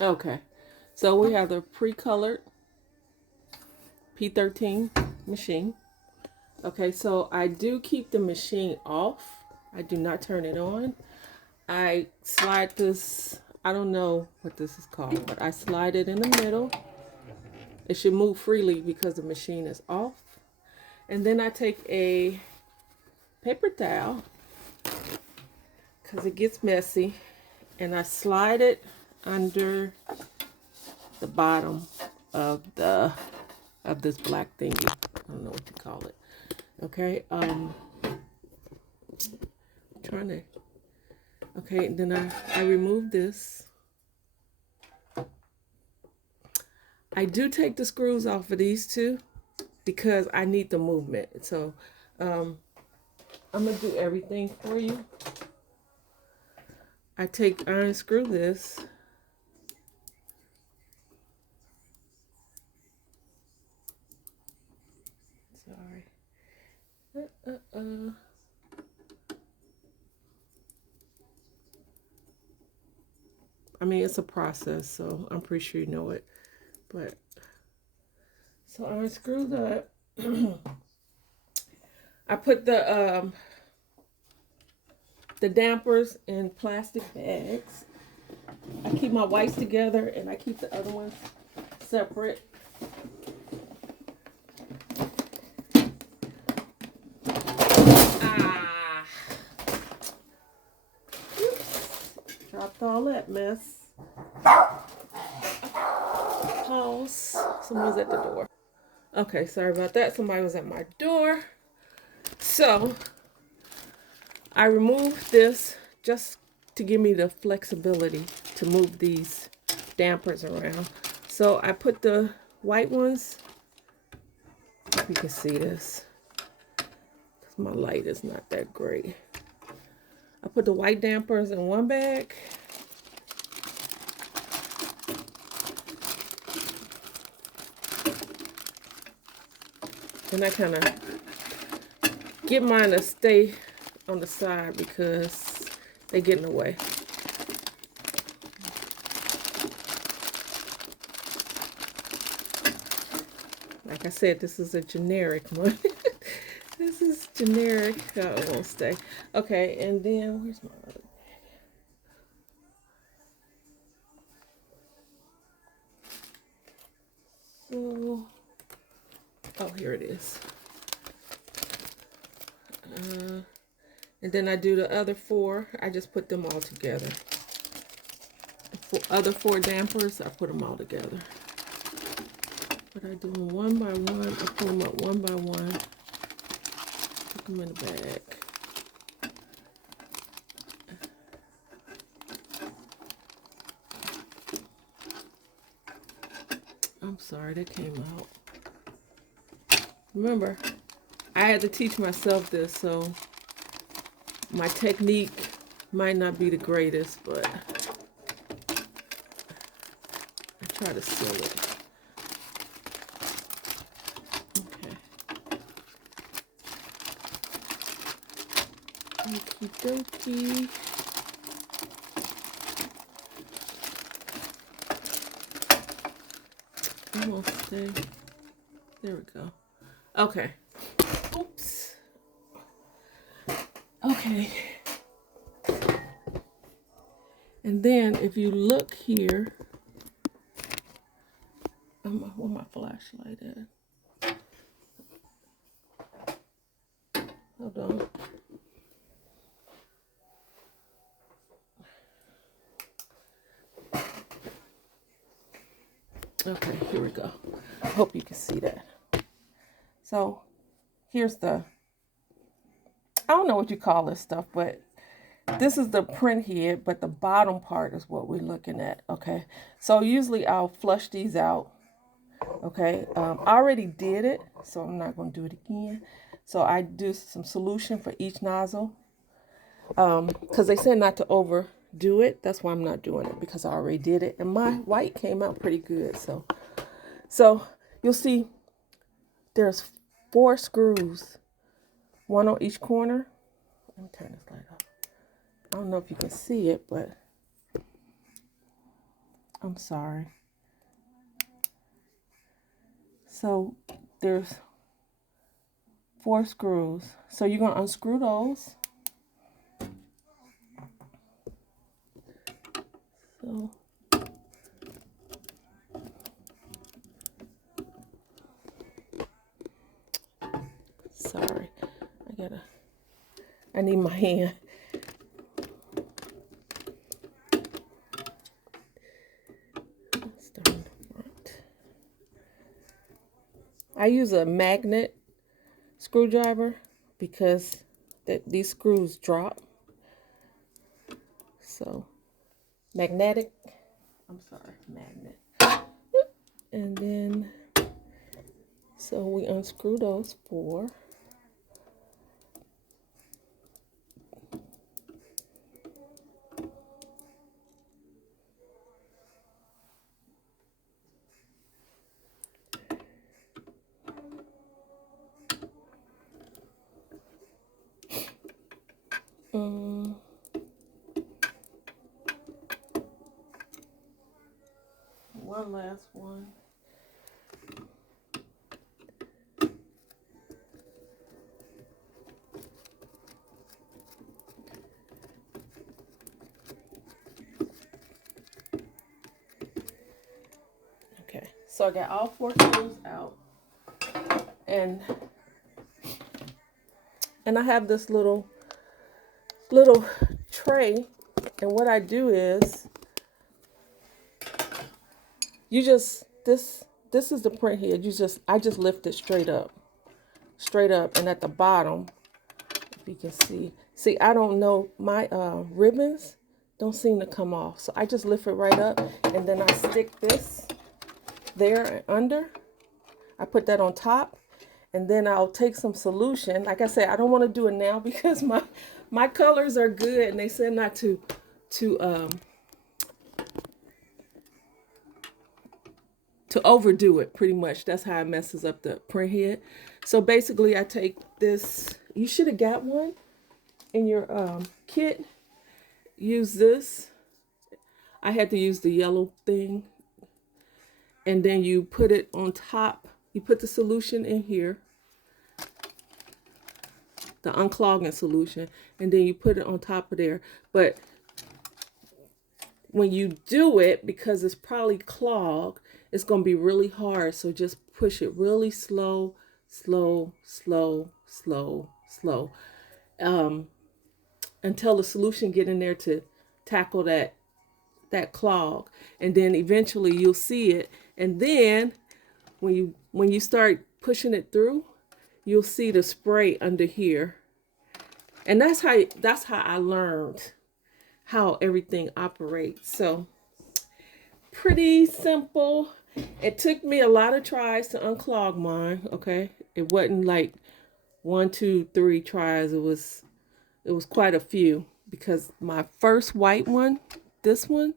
Okay, so we have the pre-colored P13 machine. Okay, so I do keep the machine off. I do not turn it on. I slide this, I don't know what this is called, but I slide it in the middle. It should move freely because the machine is off. And then I take a paper towel because it gets messy, and I slide it under the bottom of this black thingy. I don't know what you call it. Okay, trying to. Okay, and then I remove this. I do take the screws off of these two because I need the movement. So I'm gonna do everything for you. I unscrew this. Sorry. I mean, it's a process, so I'm pretty sure you know it. But so I unscrew that. I put the dampers in plastic bags. I keep my whites together and I keep the other ones separate. Oops. Dropped all that mess. Pause. Someone's at the door. Okay, sorry about that. Somebody was at my door. So I removed this just to give me the flexibility to move these dampers around. So I put the white ones, if you can see this, because my light is not that great. I put the white dampers in one bag. And I kind of get mine to stay on the side because they get in the way. Like I said, this is a generic one. This is generic. Oh, it won't stay. Okay, and then where's my other bag? So, oh, here it is. And then I do the other four. I just put them all together. The other four dampers, I put them all together. But I do them one by one. I pull them up one by one. Put them in the bag. I'm sorry, that came out. Remember, I had to teach myself this, so my technique might not be the greatest, but I try to seal it. Okie dokie. Almost there. There we go. Okay. Oops. Okay. And then if you look here, where my flashlight at? Hold on. Okay, here we go. I hope you can see that. So here's I don't know what you call this stuff, but this is the Printhead, but the bottom part is what we're looking at. Okay, so usually I'll flush these out. Okay, I already did it, so I'm not going to do it again. So I do some solution for each nozzle, because they said not to overdo it. That's why I'm not doing it, because I already did it, and my white came out pretty good. So you'll see there's 4 screws, one on each corner. Let me turn this light off. I don't know if you can see it, but I'm sorry. So there's 4 screws. So you're going to unscrew those. So sorry. I need my hand. Start in the front. I use a magnet screwdriver because these screws drop. So magnet. And then, so we unscrew those 4. One last one. Okay, so I got all 4 screws out, and I have this little tray, and what I do is you just this is the print head. I just lift it straight up, and at the bottom, if you can see, I don't know, my ribbons don't seem to come off, so I just lift it right up, and then I stick this there and under. I put that on top, and then I'll take some solution. Like I said, I don't want to do it now because my colors are good, and they said not to overdo it. Pretty much that's how it messes up the print head. So basically I take this, you should have got one in your kit. Use this. I had to use the yellow thing, and then you put it on top. You put the solution in here, the unclogging solution, and then you put it on top of there. But when you do it, because it's probably clogged, it's going to be really hard. So just push it really slow, until the solution get in there to tackle that clog, and then eventually you'll see it. And then when you start pushing it through, you'll see the spray under here. And that's how I learned how everything operates. So pretty simple. It took me a lot of tries to unclog mine. Okay, it wasn't like 1, 2, 3 tries. It was quite a few, because my first white one, this one,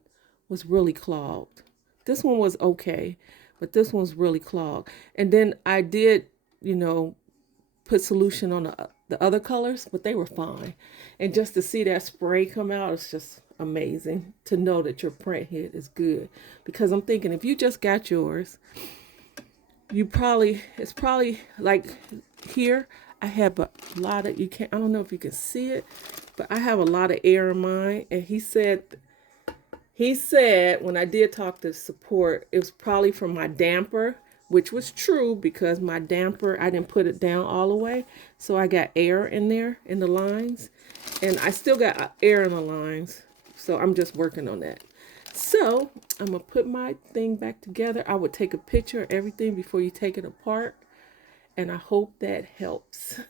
was really clogged. This one was okay, but this one's really clogged. And then I did, put solution on the other colors, but they were fine. And just to see that spray come out, it's just amazing to know that your print head is good. Because I'm thinking, if you just got yours, it's probably like here, I have a lot of, I don't know if you can see it, but I have a lot of air in mine. And he said when I did talk to support, it was probably from my damper, which was true, because my damper, I didn't put it down all the way. So I got air in there in the lines, and I still got air in the lines. So I'm just working on that. So I'm going to put my thing back together. I would take a picture of everything before you take it apart, and I hope that helps.